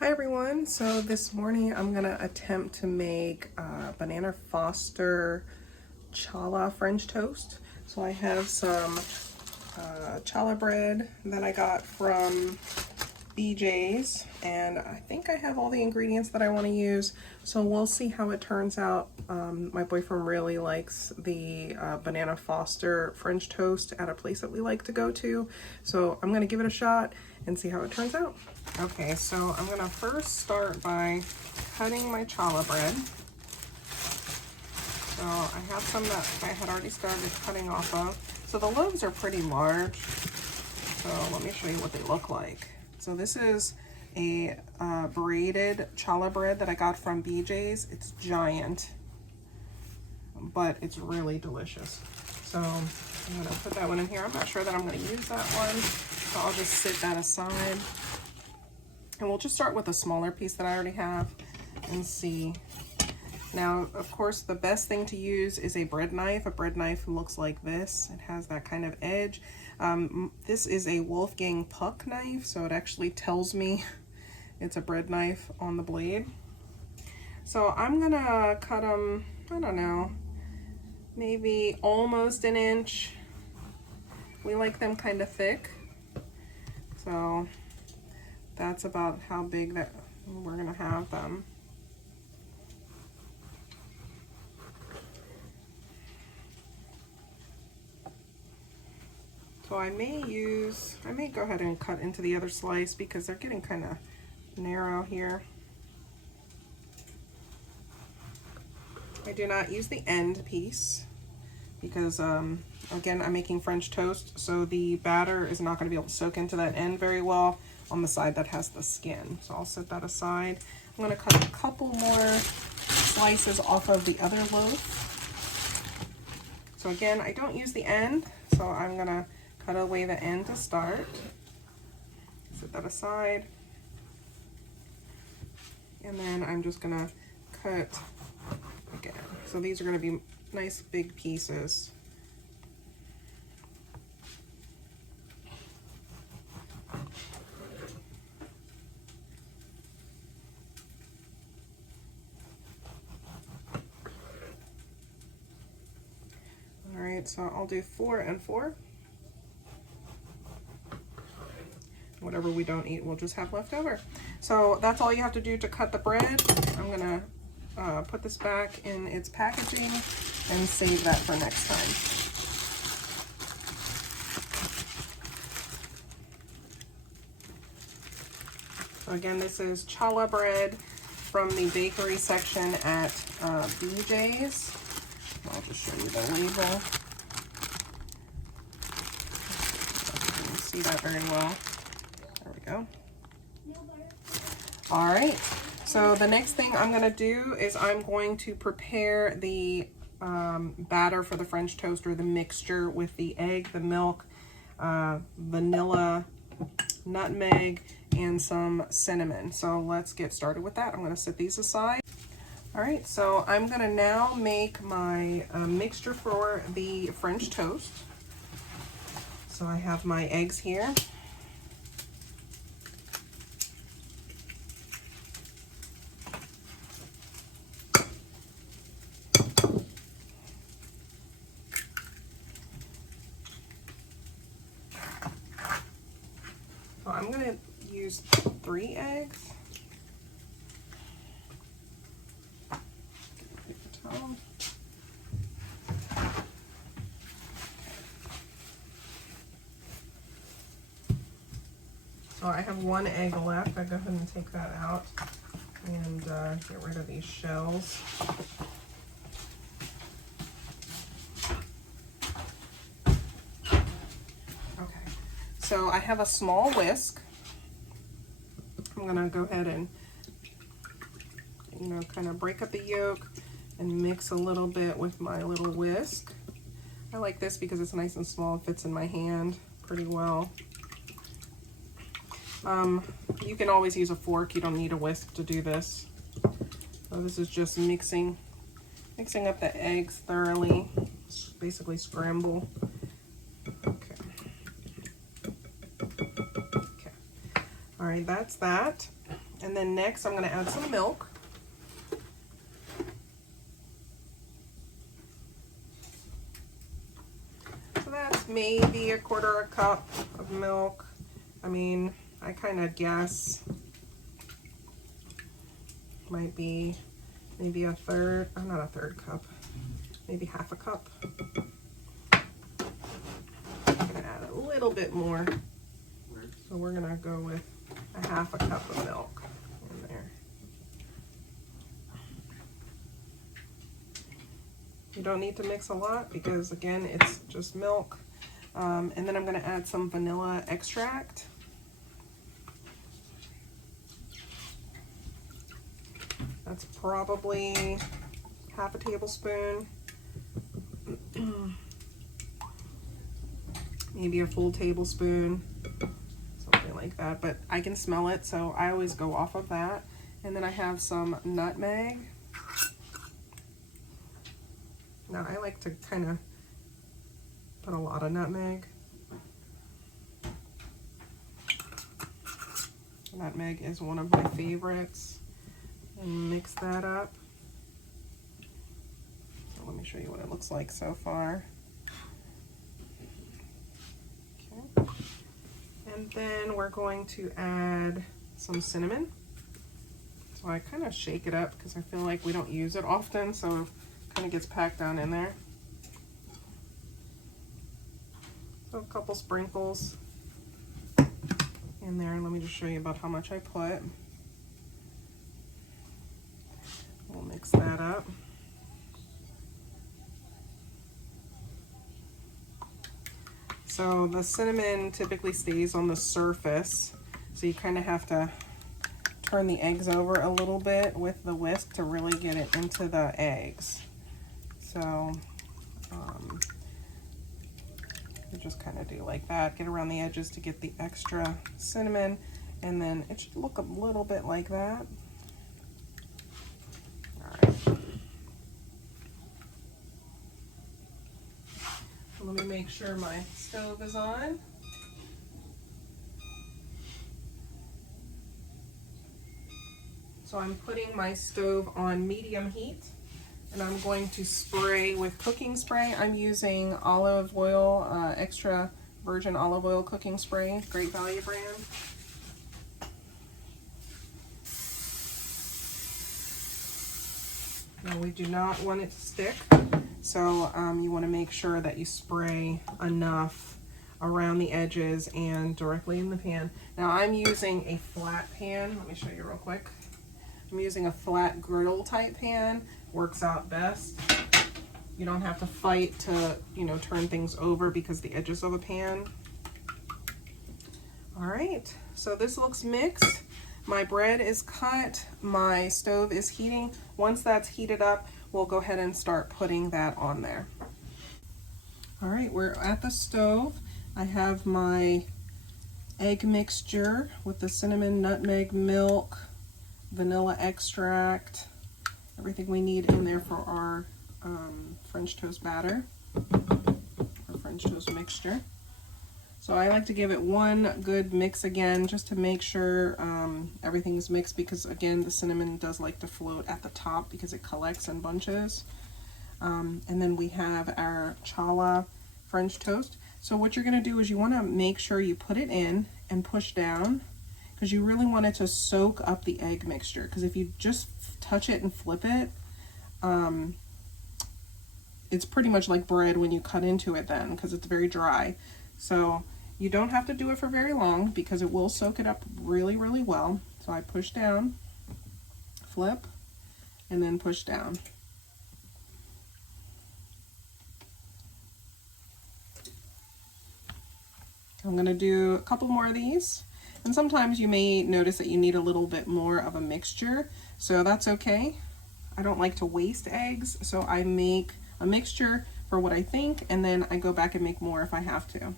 Hi everyone, so this morning I'm gonna attempt to make banana Foster challah French toast. So I have some challah bread that I got from BJ's, and I think I have all the ingredients that I want to use, so we'll see how it turns out. My boyfriend really likes the banana Foster French toast at a place that we like to go to, so I'm gonna give it a shot and see how it turns out. Okay, so I'm gonna first start by cutting my challah bread. So I have some that I had already started cutting off of. So the loaves are pretty large, so let me show you what they look like. So this is a braided challah bread that I got from BJ's. It's giant, but it's really delicious. So I'm gonna put that one in here. I'm not sure that I'm gonna use that one, so I'll just sit that aside. And we'll just start with a smaller piece that I already have and see. Now, of course, the best thing to use is a bread knife. A bread knife looks like this. It has that kind of edge. This is a Wolfgang Puck knife, so it actually tells me it's a bread knife on the blade. So I'm gonna cut them, I don't know, maybe almost an inch. We like them kind of thick. So that's about how big that we're gonna have them. So I may go ahead and cut into the other slice because they're getting kind of narrow here. I do not use the end piece because again, I'm making French toast, so the batter is not going to be able to soak into that end very well on the side that has the skin. So I'll set that aside. I'm going to cut a couple more slices off of the other loaf. So again, I don't use the end, so I'm going to cut away the end to start. Set that aside. And then I'm just going to cut again. So these are going to be nice big pieces. All right, so I'll do 4 and 4. Whatever we don't eat, we'll just have left over. So that's all you have to do to cut the bread. I'm gonna put this back in its packaging and save that for next time. So again, this is challah bread from the bakery section at BJ's. I'll just show you the label. You can see that very well. There we go. All right, so the next thing I'm gonna do is I'm going to prepare the batter for the French toast, or the mixture with the egg, the milk, vanilla, nutmeg, and some cinnamon. So let's get started with that. I'm gonna set these aside. All right, so I'm gonna now make my mixture for the French toast. So I have my eggs here. So I'm gonna use 3 eggs. So I have 1 egg left. I go ahead and take that out and get rid of these shells. Okay, so I have a small whisk. I'm gonna go ahead and, kind of break up the yolk and mix a little bit with my little whisk. I like this because it's nice and small. It fits in my hand pretty well. You can always use a fork. You don't need a whisk to do this. So this is just mixing up the eggs thoroughly. It's basically scramble. Okay. All right, that's that. And then next I'm going to add some milk. So that's maybe a 1/4 cup of milk. I mean, I kind of guess might be maybe a third, not a third cup, maybe 1/2 cup. I'm gonna add a little bit more. So we're gonna go with a 1/2 cup of milk in there. You don't need to mix a lot because again, it's just milk. And then I'm gonna add some vanilla extract. That's probably 1/2 tablespoon. Maybe a full tablespoon, something like that, but I can smell it, so I always go off of that. And then I have some nutmeg. Now I like to kind of put a lot of nutmeg. Nutmeg is one of my favorites. And mix that up. So let me show you what it looks like so far. Okay. And then we're going to add some cinnamon. So I kind of shake it up because I feel like we don't use it often, so it kind of gets packed down in there. So a couple sprinkles in there. Let me just show you about how much I put. We'll mix that up. So the cinnamon typically stays on the surface, so you kind of have to turn the eggs over a little bit with the whisk to really get it into the eggs. So you just kind of do like that, get around the edges to get the extra cinnamon, and then it should look a little bit like that. Let me make sure my stove is on. So I'm putting my stove on medium heat, and I'm going to spray with cooking spray. I'm using olive oil, extra virgin olive oil cooking spray, Great Value brand. Now we do not want it to stick. So you want to make sure that you spray enough around the edges and directly in the pan. Now I'm using a flat pan. Let me show you real quick. I'm using a flat griddle type pan. Works out best. You don't have to fight to, turn things over because the edges of the pan. All right, so this looks mixed. My bread is cut. My stove is heating. Once that's heated up, we'll go ahead and start putting that on there. All right, we're at the stove. I have my egg mixture with the cinnamon, nutmeg, milk, vanilla extract, everything we need in there for our French toast batter, or French toast mixture. So I like to give it one good mix again, just to make sure everything's mixed, because again, the cinnamon does like to float at the top because it collects in bunches. And then we have our Challah French toast. So what you're gonna do is you wanna make sure you put it in and push down, because you really want it to soak up the egg mixture. Because if you just touch it and flip it, it's pretty much like bread when you cut into it then, because it's very dry. So you don't have to do it for very long because it will soak it up really, really well. So I push down, flip, and then push down. I'm gonna do a couple more of these. And sometimes you may notice that you need a little bit more of a mixture, so that's okay. I don't like to waste eggs, so I make a mixture for what I think, and then I go back and make more if I have to.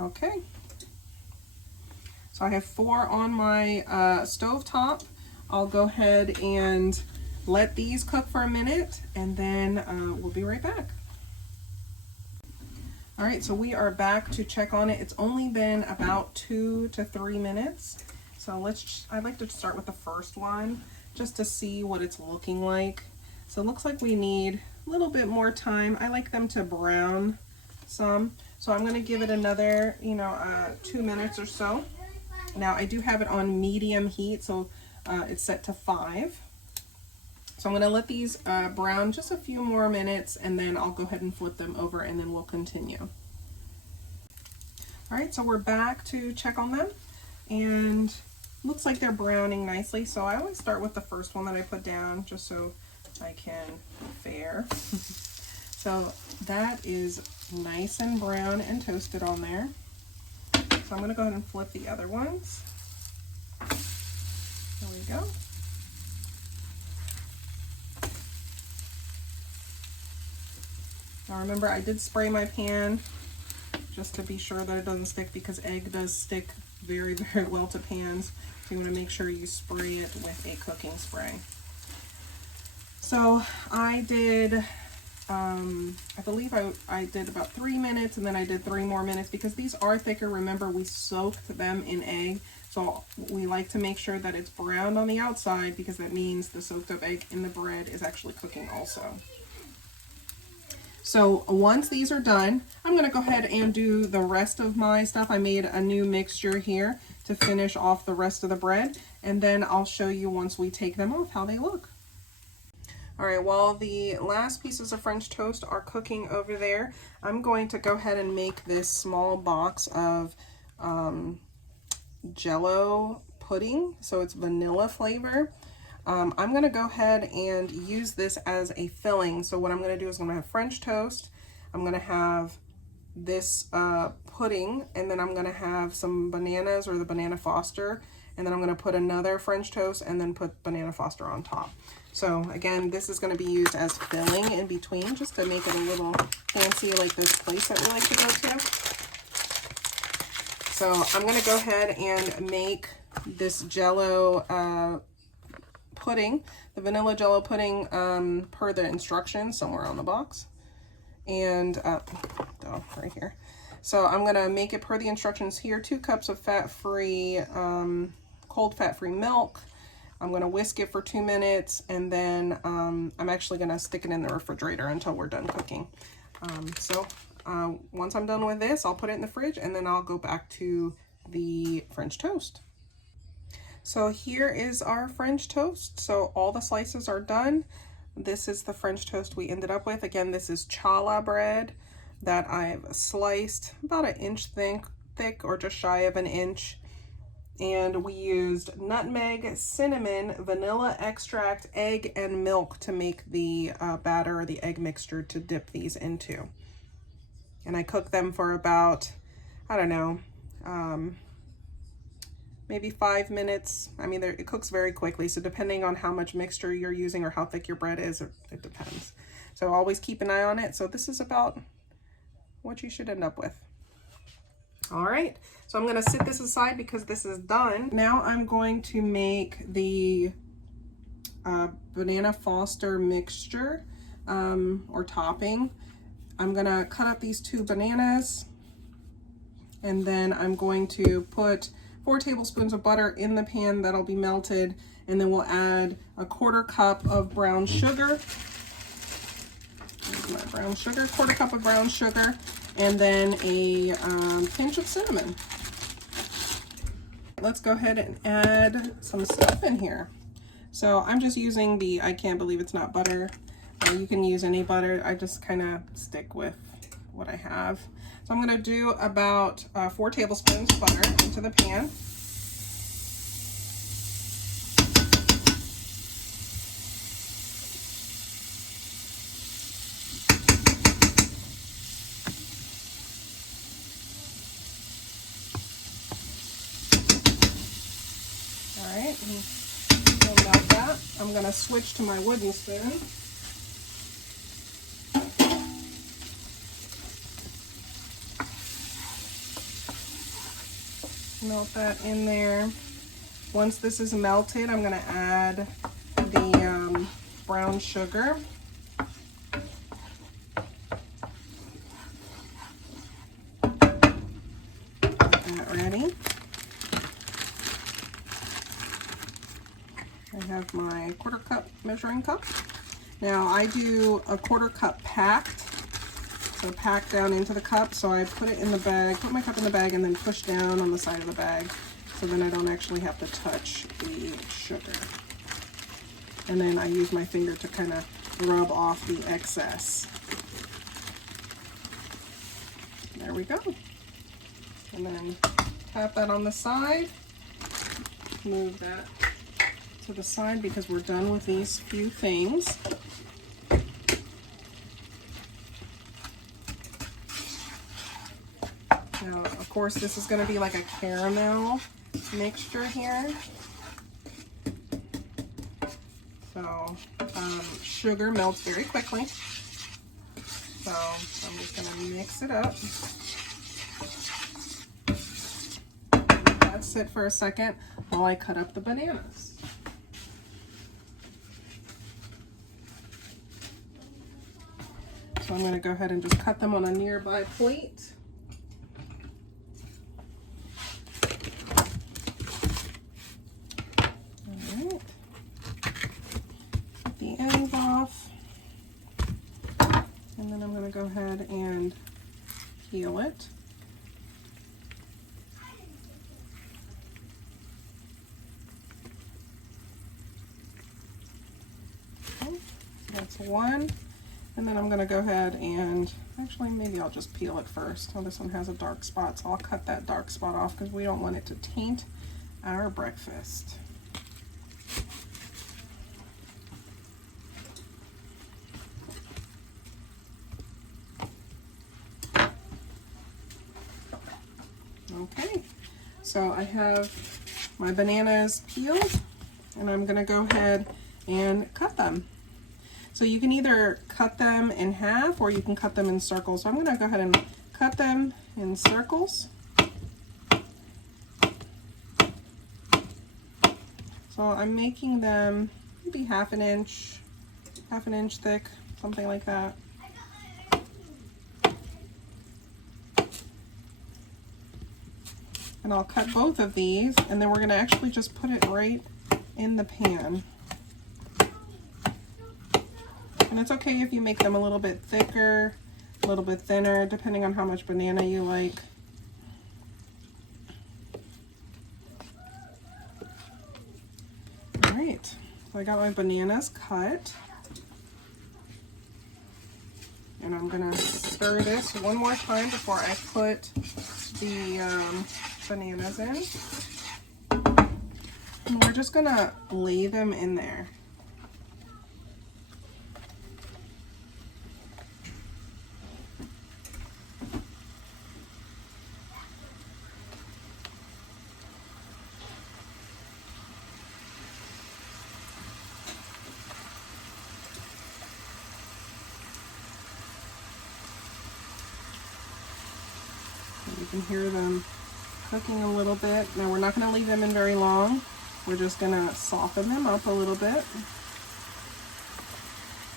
Okay. So I have 4 on my stove top. I'll go ahead and let these cook for a minute, and then we'll be right back. All right, so we are back to check on it. It's only been about 2 to 3 minutes. So I'd like to start with the first one just to see what it's looking like. So it looks like we need a little bit more time. I like them to brown some. So I'm gonna give it another, 2 minutes or so. Now I do have it on medium heat, so it's set to 5. So I'm gonna let these brown just a few more minutes, and then I'll go ahead and flip them over, and then we'll continue. All right, so we're back to check on them, and looks like they're browning nicely. So I always start with the first one that I put down, just so I can compare. So that is nice and brown and toasted on there. So I'm gonna go ahead and flip the other ones. There we go. Now remember, I did spray my pan just to be sure that it doesn't stick, because egg does stick very, very well to pans. So you want to make sure you spray it with a cooking spray. So I did, I believe I did about 3 minutes, and then I did 3 more minutes, because these are thicker. Remember, we soaked them in egg. So we like to make sure that it's browned on the outside, because that means the soaked up egg in the bread is actually cooking also. So once these are done, I'm going to go ahead and do the rest of my stuff. I made a new mixture here to finish off the rest of the bread, and then I'll show you once we take them off how they look. All right, while the last pieces of French toast are cooking over there, I'm going to go ahead and make this small box of Jello pudding. So it's vanilla flavor. I'm going to go ahead and use this as a filling. So what I'm going to do is I'm going to have French toast, I'm going to have this pudding, and then I'm going to have some bananas or the banana foster, and then I'm going to put another French toast and then put banana foster on top. So again, this is going to be used as filling in between, just to make it a little fancy, like this place that we like to go to. So I'm going to go ahead and make this Jello pudding, the vanilla Jello pudding, per the instructions somewhere on the box, and right here. So I'm gonna make it per the instructions here. 2 cups of fat-free, cold fat-free milk. I'm gonna whisk it for 2 minutes, and then I'm actually gonna stick it in the refrigerator until we're done cooking. Once I'm done with this, I'll put it in the fridge, and then I'll go back to the French toast. So here is our French toast. So all the slices are done. This is the French toast we ended up with. Again, this is challah bread that I've sliced about 1 inch thick or just shy of 1 inch. And we used nutmeg, cinnamon, vanilla extract, egg, and milk to make the batter or the egg mixture to dip these into. And I cooked them for about, I don't know, maybe 5 minutes. I mean, it cooks very quickly, so depending on how much mixture you're using or how thick your bread is, it depends. So always keep an eye on it. So this is about what you should end up with. All right, so I'm gonna sit this aside because this is done. Now I'm going to make the banana foster mixture or topping. I'm gonna cut up these 2 bananas, and then I'm going to put 4 tablespoons of butter in the pan that'll be melted, and then we'll add a 1/4 cup of brown sugar. Here's my brown sugar, 1/4 cup of brown sugar, and then a pinch of cinnamon. Let's go ahead and add some stuff in here. So I'm just using I can't believe it's not butter. You can use any butter. I just kind of stick with what I have. So I'm going to do about 4 tablespoons of butter into the pan. All right, we'll melt that. I'm going to switch to my wooden spoon. Melt that in there. Once this is melted, I'm going to add the brown sugar. Get that ready. I have my 1/4 cup measuring cup. Now I do a 1/4 cup packed, so packed down into the cup. So I put it in the bag, put my cup in the bag, and then push down on the side of the bag, so then I don't actually have to touch the sugar. And then I use my finger to kind of rub off the excess. There we go. And then tap that on the side. Move that to the side because we're done with these few things. Now, of course, this is going to be like a caramel mixture here. So, sugar melts very quickly. So, I'm just going to mix it up. Let that sit for a second while I cut up the bananas. So I'm going to go ahead and just cut them on a nearby plate. Alright. Cut the ends off. And then I'm going to go ahead and peel it. Okay, that's one. And then I'm going to go ahead and, actually maybe I'll just peel it first. Oh, this one has a dark spot, so I'll cut that dark spot off because we don't want it to taint our breakfast. Okay, so I have my bananas peeled and I'm going to go ahead and cut them. So you can either cut them in half or you can cut them in circles. So I'm going to go ahead and cut them in circles. So I'm making them maybe half an inch thick, something like that. And I'll cut both of these, and then we're going to actually just put it right in the pan. And it's okay if you make them a little bit thicker, a little bit thinner, depending on how much banana you like. All right, so I got my bananas cut. And I'm gonna stir this one more time before I put the bananas in. And we're just gonna lay them in there. You can hear them cooking a little bit. Now we're not going to leave them in very long. We're just going to soften them up a little bit.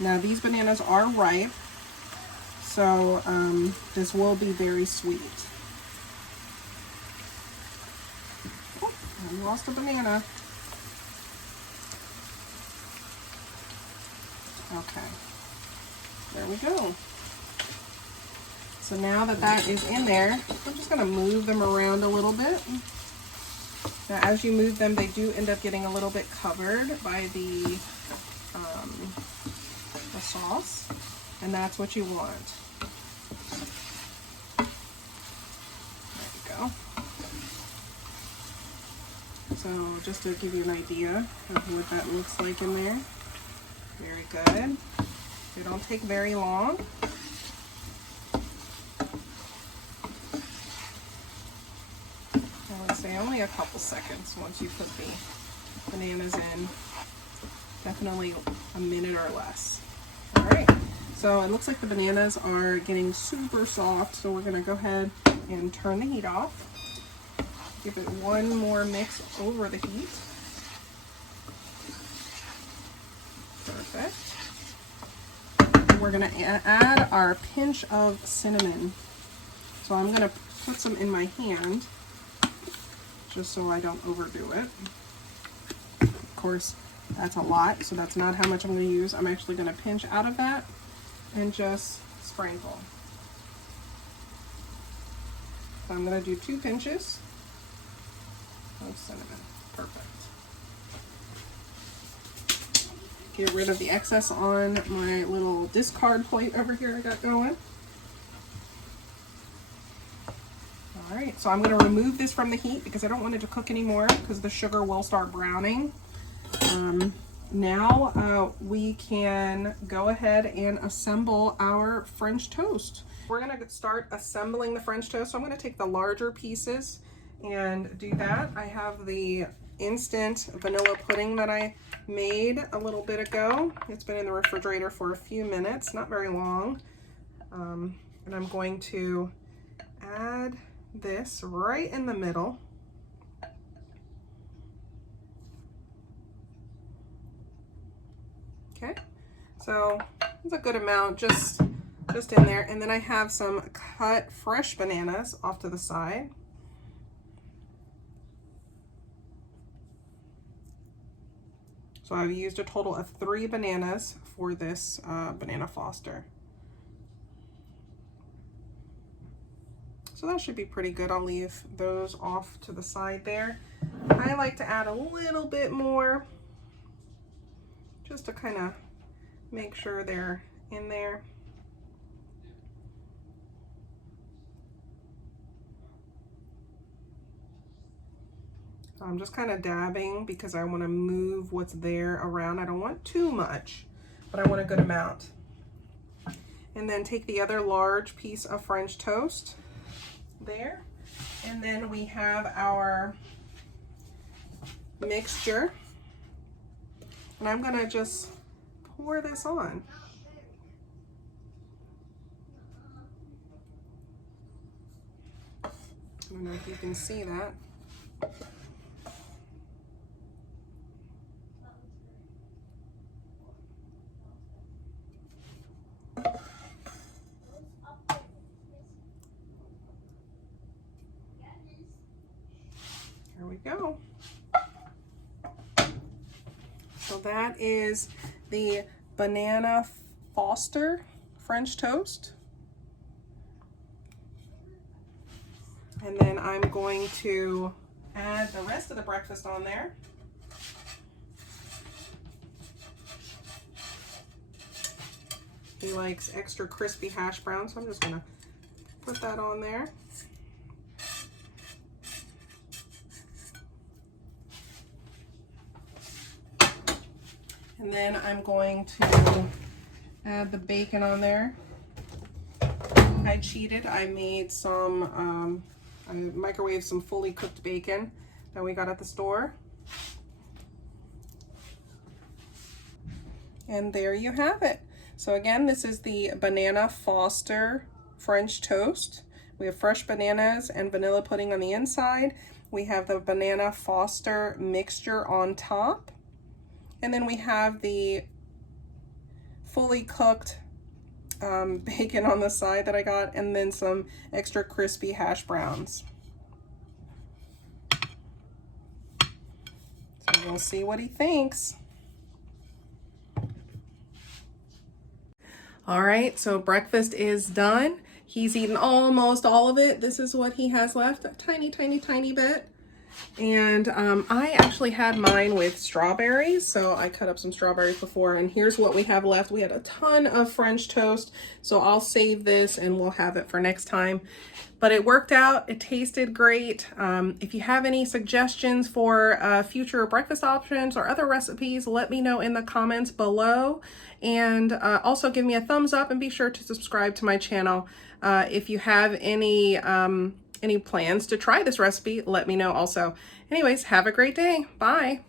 Now these bananas are ripe, so this will be very sweet. Oh, I lost a banana. Okay, there we go. So now that that is in there, I'm just going to move them around a little bit. Now as you move them, they do end up getting a little bit covered by the sauce, and that's what you want. There we go. So just to give you an idea of what that looks like in there. Very good. They don't take very long. Only a couple seconds once you put the bananas in. Definitely a minute or less. Alright, so it looks like the bananas are getting super soft, so we're going to go ahead and turn the heat off. Give it one more mix over the heat. Perfect. perfect. We're gonna add our pinch of cinnamon. So I'm gonna put some in my hand, just so I don't overdo it. Of course, that's a lot, so that's not how much I'm gonna use. I'm actually gonna pinch out of that and just sprinkle. So I'm gonna do 2 pinches of cinnamon. Perfect. Get rid of the excess on my little discard plate over here I got going. All right, so I'm going to remove this from the heat because I don't want it to cook anymore because the sugar will start browning. Now we can go ahead and assemble our French toast. We're going to start assembling the French toast. So I'm going to take the larger pieces and do that. I have the instant vanilla pudding that I made a little bit ago. It's been in the refrigerator for a few minutes, not very long. And I'm going to add this right in the middle. Okay, so it's a good amount just in there. And then I have some cut fresh bananas off to the side. So I've used a total of 3 bananas for this banana foster. So that should be pretty good. I'll leave those off to the side there. I like to add a little bit more just to kind of make sure they're in there. So I'm just kind of dabbing because I want to move what's there around. I don't want too much, but I want a good amount. And then take the other large piece of French toast there, and then we have our mixture, and I'm gonna just pour this on. I don't know if you can see that. Here we go. So that is the banana foster French toast. And then I'm going to add the rest of the breakfast on there. He likes extra crispy hash browns, so I'm just gonna put that on there. And then I'm going to add the bacon on there. I cheated. I made some, I microwaved some fully cooked bacon that we got at the store. And there you have it. So again, this is the Banana Foster French toast. We have fresh bananas and vanilla pudding on the inside. We have the Banana Foster mixture on top. And then we have the fully cooked bacon on the side that I got, and then some extra crispy hash browns. So we'll see what he thinks. All right, so breakfast is done. He's eaten almost all of it. This is what he has left, a tiny, tiny, tiny bit. And I actually had mine with strawberries, so I cut up some strawberries before, and here's what we have left. We had a ton of French toast, so I'll save this and we'll have it for next time. But it worked out. It tasted great. If you have any suggestions for future breakfast options or other recipes, let me know in the comments below. And also give me a thumbs up and be sure to subscribe to my channel. If you have any plans to try this recipe, let me know also. Anyways, have a great day. Bye.